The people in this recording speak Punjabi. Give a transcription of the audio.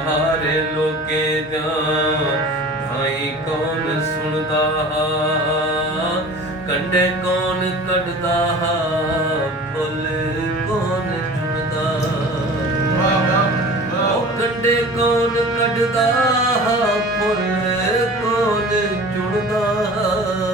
ਹਾਰੇ ਲੋਕੇ ਭਾਈ ਕੌਣ ਸੁਣਦਾ ਕੰਡੇ ਕੌਣ ਕੱਢਦਾ ਫੁੱਲ ਕੌਣ ਚੁਣਦਾ ਉਹ ਕੰਡੇ ਕੌਣ ਕੱਢਦਾ ਫੁੱਲ ਕੌਣ ਚੁਣਦਾ